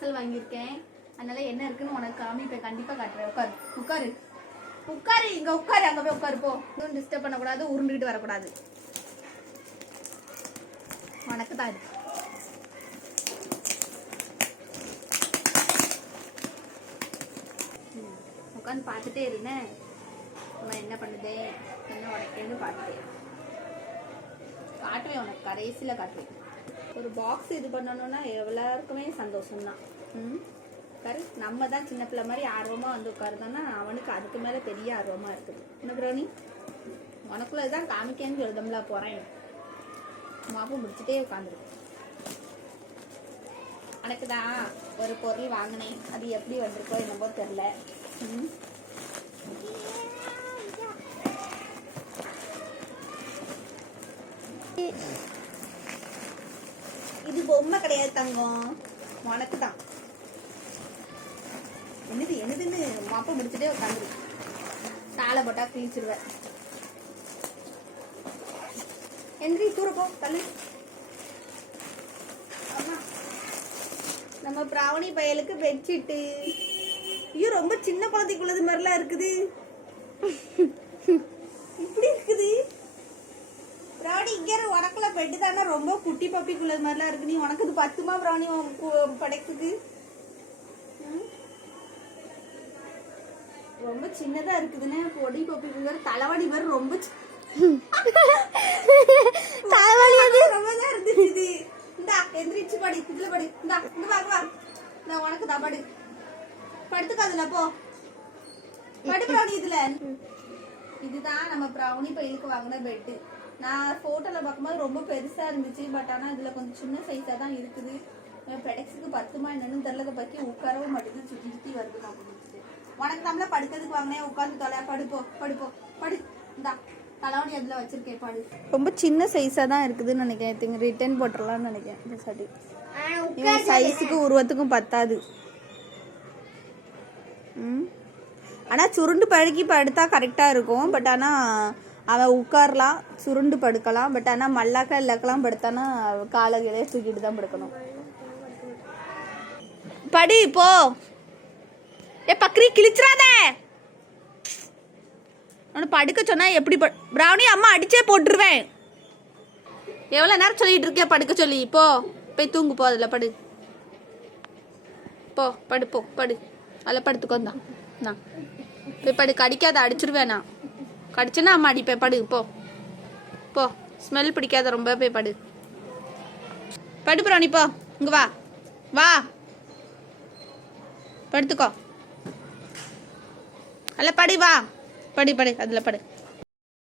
Parcel வாங்கியிருக்கேன். அதனால என்ன இருக்குன்னு உனக்கு காமிப்பேன், கண்டிப்பா காட்டுறேன். உட்காரு உட்காரு உட்காரு, இங்க உட்காரு, அங்க போய் உட்காரு போ. எதுவும் டிஸ்டர்ப் பண்ணக்கூடாது, உருண்டுகிட்டு வரக்கூடாது. உனக்கு தான் இது. உட்காந்து பார்த்துட்டே இருந்தேன் அம்மா என்ன பண்ணுதே என்ன உனக்கேன்னு காட்டுவேன் உனக்கு கடைசியில் காட்டுவேன். ஒரு பாக்ஸ் இது பண்ணணும்னா எல்லாருக்குமே சந்தோஷம்தான். கரு நம்ம தான் சின்ன பிள்ளை மாதிரி ஆர்வமாக வந்து உட்காருதானா அவனுக்கு அதுக்கு மேலே பெரிய ஆர்வமாக இருக்குது. என்ன ப்ரௌனி உனக்குள்ள இதுதான் காமிக்கேன்னு எழுதம்ல போகிறேன். மாப்பும் முடிச்சுட்டே உட்காந்துருக்கு. எனக்கு தான் ஒரு பொருள் வாங்கினேன், அது எப்படி வந்திருக்கோ என்னமோ தெரில. இது பொம்மை கிடையாது தங்கம், உனக்கு தான். என்னதுன்னு மாப்ப முடிச்சுட்டே உட்காந்துருக்கு. தாளை போட்டா கிழிச்சிடுவேன். எந்திரி தூரப்போ தள்ளு. நம்ம பிராவணி பயலுக்கு பெட்ஷீட்டு. ஐயோ ரொம்ப சின்ன குழந்தைக்குள்ளது மாதிரிலாம் இருக்குது. இப்படி இருக்குது பிராவணி. இங்கே உனக்குள்ள பெட்டு தானே ரொம்ப குட்டி பப்பிக்குள்ளது மாதிரிலாம் இருக்கு. நீ உனக்கு இது பத்துமா பிராவணி படைக்குது? ரொம்ப சின்னதா இருக்குதுன்னு பொடி பப்பிக்குங்கிற தலைவலி மாதிரி ரொம்ப தலைவலி ரொம்பதான் இருந்துச்சு. இந்தா எந்திரிச்சு படி, இதுல படி. இந்தா இங்க வா, இந்த உனக்கு தான் படு. படுத்துக்காதுல போ, படு பிராவணி. இதுல இதுதான் நம்ம பிராவணி பையலுக்கு வாங்கின பெட்டு. நான் போட்டோல பார்க்கும்போது ரொம்ப பெருசா இருந்துச்சு, பட் ஆனா இதுல கொஞ்சம் சின்ன சைஸா தான் இருக்குது. பெடெக்ஸுக்கு பத்துமா என்னன்னு தெரியல, பக்கி உட்காரவும் மாட்டேங்குது, சுத்தி சுத்தி வருது. நான் உனக்கு நம்மள படுக்கிறதுக்கு வாங்கினேன், உட்காந்து தொலை. படுப்போ படுப்போ படு. இந்தா தலைவணி அதுல வச்சிருக்கேன், பாடு. ரொம்ப சின்ன சைஸா தான் இருக்குதுன்னு நினைக்கிறேன். ரிட்டர்ன் போட்டுடலாம்னு நினைக்கிறேன். இந்த சட்டி சைஸுக்கு உருவத்துக்கும் பத்தாது. ஆனா சுருண்டு படுக்கி படுத்தா கரெக்டா இருக்கும். பட் ஆனா அவ உட்காரலாம், சுருண்டு படுக்கலாம். பட் ஆனா மல்லாக்கா இல்லக்கெல்லாம் படுத்தானா காலை கீழே தூக்கிட்டு தான் படுக்கணும். படி போ. ஏ பக்ரி கிழிச்சிராத. படுக்க சொன்னா எப்படி பிராவணி அம்மா அடிச்சே போட்டுருவேன். எவ்வளவு நேரம் சொல்லிட்டு இருக்கியா படுக்க சொல்லி? போ போய் தூங்கு போ. அதுல படு போ, படு போ, படு. அதில் படுத்துக்கோந்தான் நான் போய் படு. கடிக்காத, அடிச்சிருவேன் நான். கடிச்சேன்னா அம்மா அடிப்பேன். படு போ போ. ஸ்மெல் பிடிக்காத ரொம்ப. போய் படு படு பிராவணி போ. இங்க வா வா, படுத்துக்கோ. அல்ல படி, வா படி படி. அதில் படு.